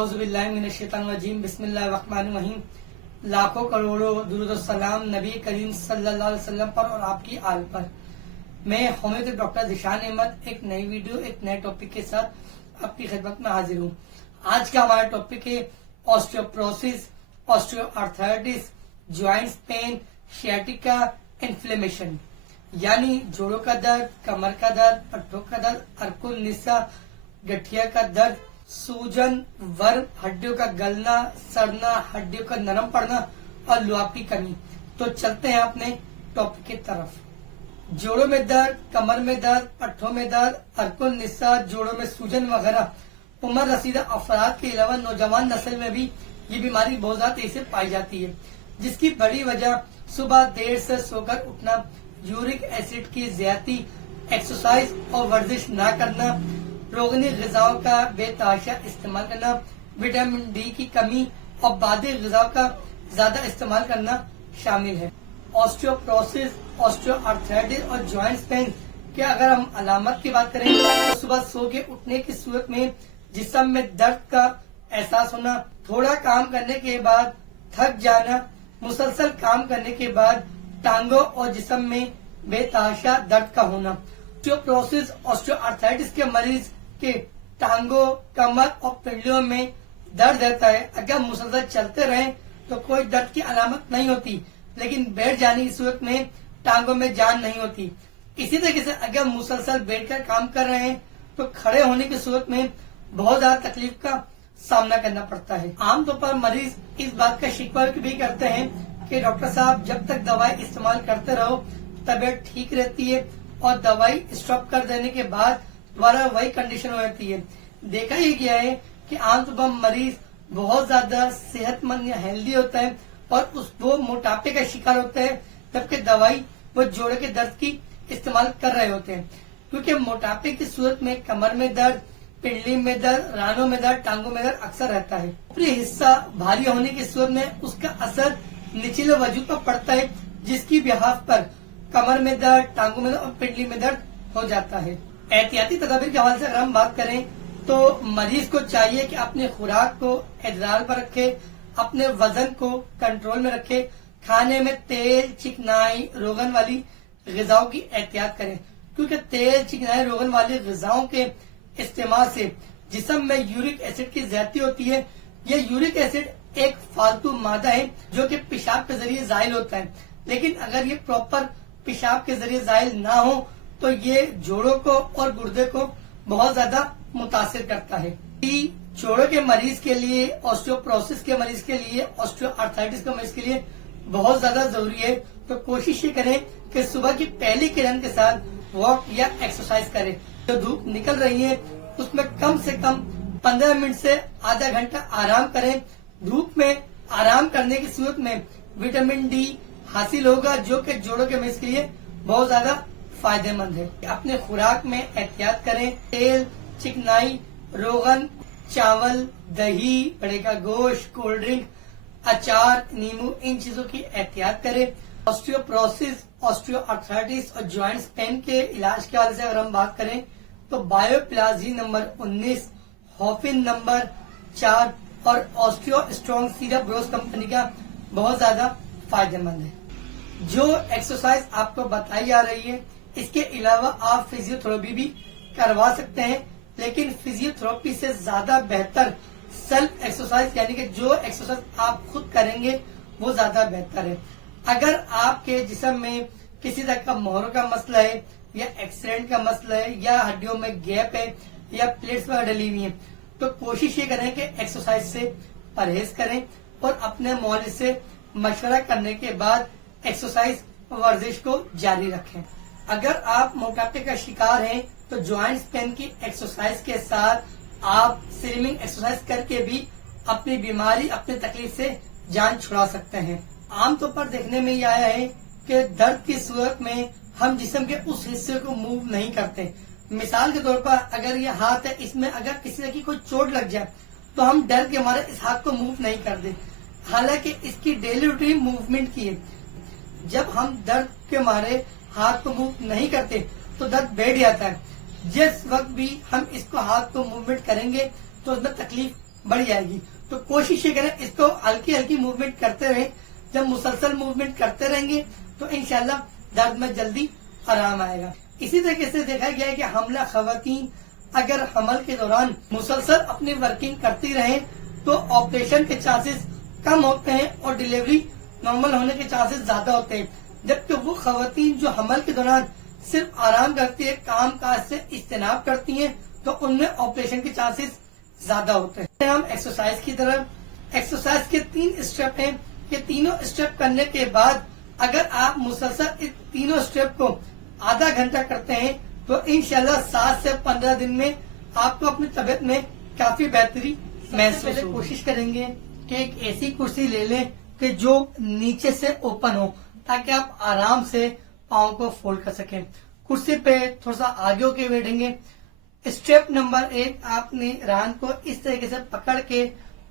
आउज़ुबिल्लाहिमिनश्शैतानिर्रजीम बिस्मिल्लाहिर्रहमानिर्रहीम। लाखों करोड़ों दुरूद और सलाम नबी करीम सल्लल्लाहु अलैहि वसल्लम पर और आपकी आल पर। मैं होम्योपैथिक डॉक्टर ज़ीशान अहमद एक नई वीडियो एक नए टॉपिक के साथ आपकी खिदमत में हाजिर हूँ। आज का हमारा टॉपिक है osteoporosis, osteoarthritis, joints pain, sciatica, inflammation, यानी जोड़ों का दर्द, कमर का दर्द, पट्टों का दर्द, अरकुल निसा, गठिया का दर्द, सूजन, वर्म, हड्डियों का गलना, सड़ना, हड्डियों का नरम पड़ना और लुआब की कमी। तो चलते हैं अपने टॉपिक की तरफ। जोड़ों में दर्द, कमर में दर्द, पट्टों में दर्द, अरकुल निसा, जोड़ों में सूजन वगैरह उम्र रसीदा अफराद के अलावा नौजवान नस्ल में भी ये बीमारी बहुत ज्यादा तेजी से पाई जाती है, जिसकी बड़ी वजह सुबह देर से सोकर उठना, यूरिक एसिड की ज्यादती, एक्सरसाइज और वर्जिश न करना, रोगनी ग़िज़ाओं का बेतहाशा इस्तेमाल करना, विटामिन डी की कमी और बादी ग़िज़ाओं का ज्यादा इस्तेमाल करना शामिल है। ऑस्टियोपोरोसिस, ऑस्टियोआर्थराइटिस और जॉइंट्स पेन के अगर हम अलामत की बात करें तो सुबह सो के उठने की सूरत में जिस्म में दर्द का एहसास होना, थोड़ा काम करने के बाद थक जाना, मुसलसल काम करने के बाद टांगों और जिस्म में बेतहाशा दर्द का होना। ऑस्टियोपोरोसिस, ऑस्टियोआर्थराइटिस के मरीज के टांगों, कमर और पिंडलियों में दर्द रहता है। अगर मुसलसल चलते रहें तो कोई दर्द की अलामत नहीं होती, लेकिन बैठ जाने की सूरत में टांगों में जान नहीं होती। इसी तरीके से अगर मुसलसल बैठकर काम कर रहे हैं तो खड़े होने की सूरत में बहुत ज्यादा तकलीफ का सामना करना पड़ता है। आमतौर पर मरीज इस बात का शिकवा भी करते हैं कि डॉक्टर साहब जब तक दवाई इस्तेमाल करते रहो तबीयत ठीक रहती है और दवाई स्टॉप कर देने के बाद दोबारा वही कंडीशन हो जाती है। देखा ही गया है कि आमतौर पर मरीज बहुत ज्यादा सेहतमंद या हेल्दी होता है और वो मोटापे का शिकार होता है, जबकि दवाई वो जोड़ों के दर्द की इस्तेमाल कर रहे होते हैं। क्योंकि मोटापे की सूरत में कमर में दर्द, पिंडली में दर्द, रानों में दर्द, टांगों में दर्द अक्सर रहता है। ऊपरी हिस्सा भारी होने की सूरत में उसका असर निचले वजूद पर पड़ता है, जिसकी बिहाफ पर कमर में दर्द, टांगों में दर्द और पिंडली में दर्द हो जाता है। एहतियाती तदाबीर के हवाले से अगर हम बात करें तो मरीज को चाहिए कि अपने खुराक को एतदाल पर रखे, अपने वजन को कंट्रोल में रखे, खाने में तेल, चिकनाई, रोगन वाली ग़िज़ाओं की एहतियात करें, क्योंकि तेल, चिकनाई, रोगन वाली ग़िज़ाओं के इस्तेमाल से जिस्म में यूरिक एसिड की ज्यादती होती है। ये यूरिक एसिड एक फालतू मादा है जो कि पेशाब के जरिए जाहिल होता है, लेकिन अगर ये प्रॉपर पेशाब के जरिए जाहिल ना हो तो ये जोड़ों को और गुर्दे को बहुत ज्यादा मुतासिर करता है। जोड़ों के मरीज के लिए, ऑस्टियोपोरोसिस के मरीज के लिए, ऑस्टियोआर्थराइटिस के मरीज के लिए बहुत ज्यादा जरूरी है। तो कोशिश ये करें कि सुबह की पहली किरण के साथ वॉक या एक्सरसाइज करें। जो धूप निकल रही है उसमें कम से कम 15 मिनट से आधा घंटा आराम करें। धूप में आराम करने की सूरत में विटामिन डी हासिल होगा, जो कि जोड़ों के मरीज के लिए बहुत ज्यादा फायदेमंद है। अपने खुराक में एहतियात करें। तेल, चिकनाई, रोगन, चावल, दही, बड़े का गोश्त, कोल्ड ड्रिंक, अचार, नींबू, इन चीजों की एहतियात करें। ऑस्टियोपोरोसिस, ऑस्टियोआर्थराइटिस और जॉइंट्स पेन के इलाज के हवाले से अगर हम बात करें तो बायोप्लाजी नंबर 19, हॉफिन नंबर 4 और ऑस्टियो स्ट्रॉन्ग सीरप रोज कंपनी का बहुत ज्यादा फायदेमंद है। जो एक्सरसाइज आपको बताई जा रही है इसके अलावा आप फिजियोथेरेपी भी करवा सकते हैं, लेकिन फिजियोथेरेपी से ज्यादा बेहतर सेल्फ एक्सरसाइज, यानी कि जो एक्सरसाइज आप खुद करेंगे वो ज्यादा बेहतर है। अगर आपके जिस्म में किसी तरह का मोहरों का मसला है या एक्सीडेंट का मसला है या हड्डियों में गैप है या प्लेट्स वगैरह डली हुई है तो कोशिश ये करें कि एक्सरसाइज से परहेज करें और अपने मौलिक से मशवरा करने के बाद एक्सरसाइज वर्जिश को जारी रखें। अगर आप मोटापे का शिकार हैं तो जॉइंट्स पेन की एक्सरसाइज के साथ आप स्विमिंग एक्सरसाइज करके भी अपनी बीमारी, अपनी तकलीफ से जान छुड़ा सकते हैं। आमतौर पर देखने में ये आया है कि दर्द की सूरत में हम जिस्म के उस हिस्से को मूव नहीं करते। मिसाल के तौर पर अगर ये हाथ है, इसमें अगर किसी तरह की कोई चोट लग जाए तो हम डर के मारे इस हाथ को मूव नहीं करते, हालांकि इसकी डेली रूटीन मूवमेंट की है। जब हम दर्द के मारे हाथ को मूव नहीं करते तो दर्द बैठ जाता है। जिस वक्त भी हम इसको हाथ को मूवमेंट करेंगे तो उसमें तकलीफ बढ़ जाएगी। तो कोशिश ये करें इसको हल्की हल्की मूवमेंट करते रहें। जब मुसलसल मूवमेंट करते रहेंगे तो इंशाल्लाह दर्द में जल्दी आराम आएगा। इसी तरीके से देखा गया है कि हमला खवातीन अगर हमल के दौरान मुसलसल अपनी वर्किंग करती रहे तो ऑपरेशन के चांसेस कम होते हैं और डिलीवरी नॉर्मल होने के चांसेस ज्यादा होते हैं। जबकि वो खवातीन जो हमल के दौरान सिर्फ आराम करती है, काम काज से इज्तिनाब करती हैं, तो उनमें ऑपरेशन के चांसेस ज्यादा होते हैं। हम एक्सरसाइज की तरफ, एक्सरसाइज के 3 स्टेप हैं। ये तीनों स्टेप करने के बाद अगर आप मुसलसल इस तीनों स्टेप को आधा घंटा करते हैं तो इंशाल्लाह 7 से 15 दिन में आपको अपनी तबीयत में काफी बेहतरी महसूस होगी। कोशिश करेंगे कि एक ऐसी कुर्सी ले लें कि जो नीचे से ओपन हो, ताकि आप आराम से पाँव को फोल्ड कर सकें। कुर्सी पे थोड़ा सा आगे होके बैठेंगे। स्टेप नंबर 1, आपने रान को इस तरीके से पकड़ के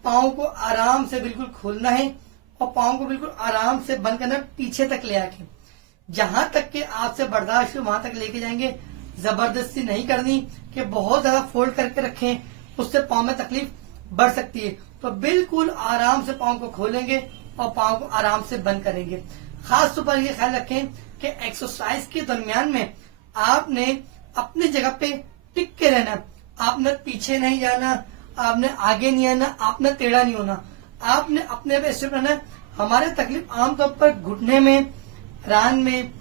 पाँव को आराम से बिल्कुल खोलना है और पाँव को बिल्कुल आराम से बंद करना, पीछे तक ले आके जहां तक के आपसे बर्दाश्त हो वहां तक लेके जाएंगे। जबरदस्ती नहीं करनी कि बहुत ज्यादा फोल्ड करके रखें, उससे पाँव में तकलीफ बढ़ सकती है। तो बिल्कुल आराम से पाँव को खोलेंगे और पाँव को आराम से बंद करेंगे। खास तौर पर ये ख्याल रखें कि एक्सरसाइज के दरमियान में आपने अपनी जगह पे टिक के रहना। आपने पीछे नहीं जाना, आपने आगे नहीं आना, आपने टेढ़ा नहीं होना, आपने अपने पे स्टेप रहना। हमारे तकलीफ आमतौर पर घुटने में, रान में,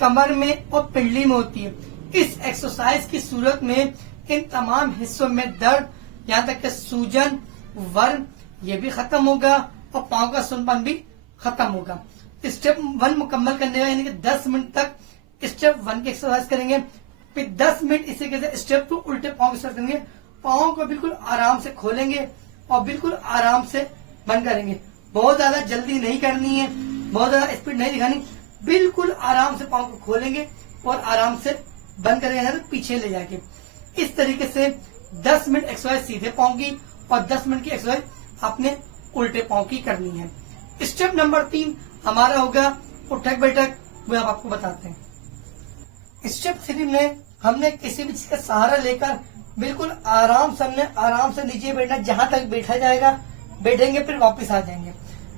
कमर में और पिंडली में होती है। इस एक्सरसाइज की सूरत में इन तमाम हिस्सों में दर्द, यहाँ तक कि सूजन, वर्म, ये भी खत्म होगा और पाँव का सुनपन भी खत्म होगा। स्टेप 1 मुकम्मल करने का, यानी कि 10 मिनट तक स्टेप 1 की एक्सरसाइज करेंगे। फिर 10 मिनट इसी के स्टेप 2 उल्टे पाँव की एक्सरसाइज करेंगे। पाँव को बिल्कुल आराम से खोलेंगे और बिल्कुल आराम से बंद करेंगे। बहुत ज्यादा जल्दी नहीं करनी है, बहुत ज्यादा स्पीड नहीं दिखानी, बिल्कुल आराम से पाँव को खोलेंगे और आराम से बंद करेंगे, तो पीछे ले जाके। इस तरीके से 10 मिनट एक्सरसाइज सीधे पाँव की और 10 मिनट की एक्सरसाइज अपने उल्टे पाँव की करनी है। स्टेप नंबर 3 हमारा होगा उठक बैठक, वो आप आपको बताते हैं। स्टेप 3 में हमने किसी भी चीज का सहारा लेकर बिल्कुल आराम से नीचे बैठना, जहां तक बैठा जाएगा बैठेंगे, फिर वापस आ जाएंगे।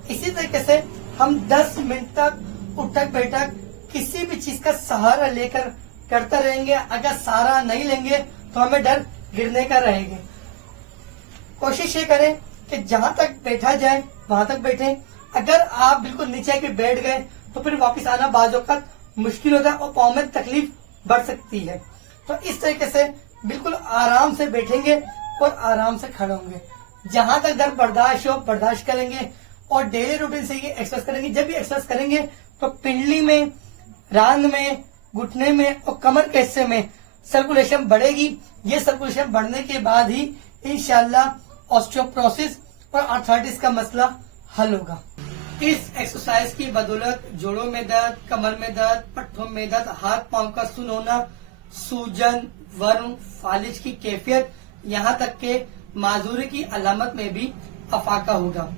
इसी तरीके से हम 10 मिनट तक उठक बैठक किसी भी चीज का सहारा लेकर करते रहेंगे। अगर सहारा नहीं लेंगे तो हमें डर गिरने का रहेगा। कोशिश ये करें कि जहां तक बैठा जाए वहां तक बैठे। अगर आप बिल्कुल नीचे आके बैठ गए तो फिर वापस आना बाज़ औक़ात मुश्किल होता है और पाँव में तकलीफ बढ़ सकती है। तो इस तरीके से बिल्कुल आराम से बैठेंगे और आराम से खड़े होंगे। जहां तक दर्द बर्दाश्त हो बर्दाश्त करेंगे और डेली रूटीन से ये एक्सरसाइज करेंगे। जब ये एक्सरसाइज करेंगे तो पिंडली में, रान में, घुटने में और कमर के हिस्से में सर्कुलेशन बढ़ेगी। ये सर्कुलेशन बढ़ने के बाद ही इंशाल्लाह ऑस्टियोपोरोसिस और आर्थराइटिस का मसला हल होगा। इस एक्सरसाइज की बदौलत जोड़ों में दर्द, कमर में दर्द, पट्टों में दर्द, हाथ पांव का सुन होना, सूजन, वर्म, फालिज की कैफियत, यहाँ तक के माजूरी की अलामत में भी अफाका होगा।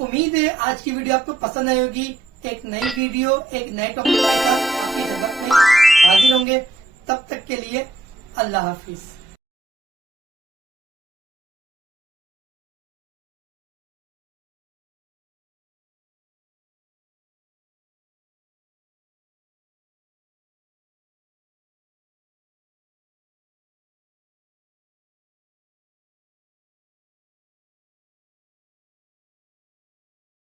उम्मीद है आज की वीडियो आपको पसंद आई होगी। एक नई वीडियो, एक नए टॉपिक के साथ आपकी खिदमत में हाजिर होंगे। तब तक के लिए अल्लाह हाफिज।